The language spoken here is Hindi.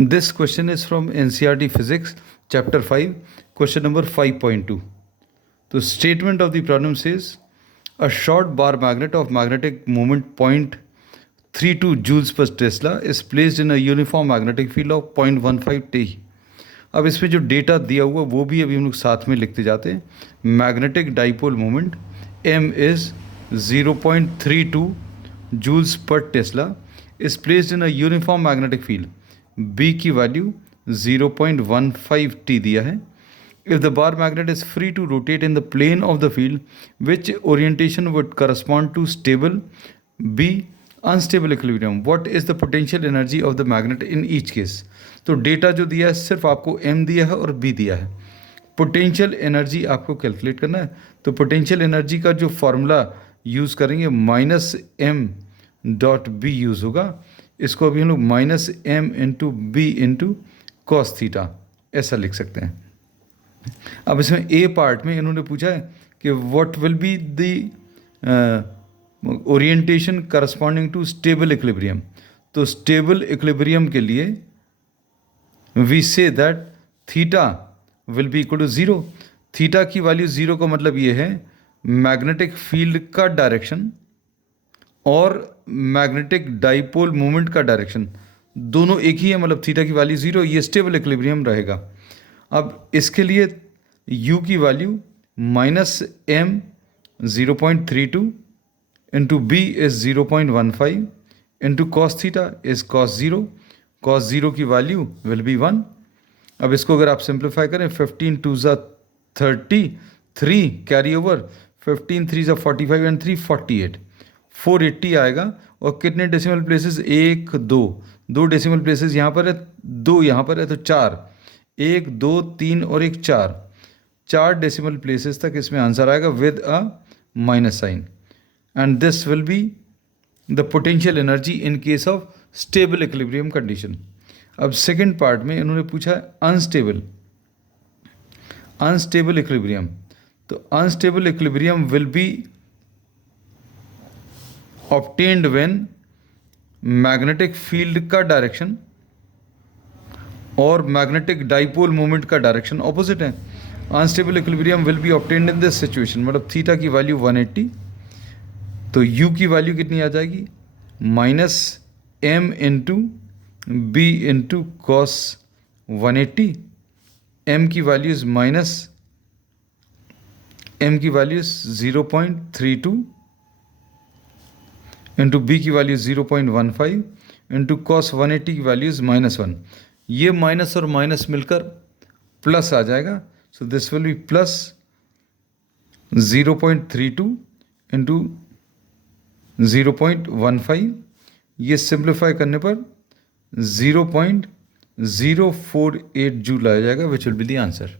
This question is from NCERT Physics, Chapter 5, question number 5.2. The statement of the problem says, a short bar magnet of magnetic moment 0.32 joules per Tesla is placed in a uniform magnetic field of 0.15 T. अब इसमें जो डेटा दिया हुआ वो भी अभी हम लोग साथ में लिखते जाते हैं. Magnetic dipole moment m is 0.32 joules per Tesla is placed in a uniform magnetic field. B की वैल्यू 0.15 T दिया है. If the bar magnet is free to rotate in the plane of the field, which orientation would correspond to stable? B. Unstable equilibrium. What is the potential energy of the magnet in each case? तो डेटा जो दिया है सिर्फ आपको m दिया है और b दिया है. पोटेंशियल एनर्जी आपको कैलकुलेट करना है. तो पोटेंशियल एनर्जी का जो फॉर्मूला यूज़ करेंगे minus m dot B use होगा. इसको अभी हम लोग minus m into B into cos theta ऐसा लिख सकते हैं. अब इसमें ए पार्ट में इन्होंने पूछा है कि what will be the orientation corresponding to stable equilibrium. तो स्टेबल इक्विलिब्रियम के लिए we say that theta will be equal to zero. Theta की वैल्यू ज़ीरो का मतलब ये है मैग्नेटिक फील्ड का डायरेक्शन और मैग्नेटिक डाइपोल मोमेंट का डायरेक्शन दोनों एक ही है, मतलब थीटा की वैल्यू ज़ीरो. ये स्टेबल इक्विलिब्रियम रहेगा. अब इसके लिए u की वैल्यू minus m 0.32 into B is 0.15 into cos theta is cos zero. Cos zero की वैल्यू विल बी 1. अब इसको अगर आप सिंप्लीफाई करें 15 2 ज़ा 30 3 कैरी ओवर 15 3 ज़ा 45 एंड 3 48 480 आएगा. और कितने डेसिमल प्लेसेस? एक दो डेसिमल प्लेसेस यहाँ पर है, दो यहाँ पर है, तो चार. एक दो तीन और एक चार डेसिमल प्लेसेस तक इसमें आंसर आएगा with a minus sign. And this will be the potential energy in case of stable equilibrium condition. अब सेकेंड पार्ट में इन्होंने पूछा है अनस्टेबल इक्विलिब्रियम. तो unstable equilibrium will be obtained when magnetic field का डायरेक्शन और मैग्नेटिक डाइपोल मोमेंट का डायरेक्शन ऑपोजिट है. Unstable equilibrium will be obtained in this situation, मतलब थीटा की वैल्यू 180. तो u की वैल्यू कितनी आ जाएगी? Minus m into B into cos 180. m की वैल्यू इज माइनस m की वैल्यू इज 0.32 इंटू बी की वैल्यू 0.15 इंटू कॉस 180 की वैल्यू इज -1. ये माइनस और माइनस मिलकर प्लस आ जाएगा. So this will B plus 0.32 into 0.15. ये सिंप्लीफाई करने पर 0.048 जूल आ जाएगा, which will be the answer.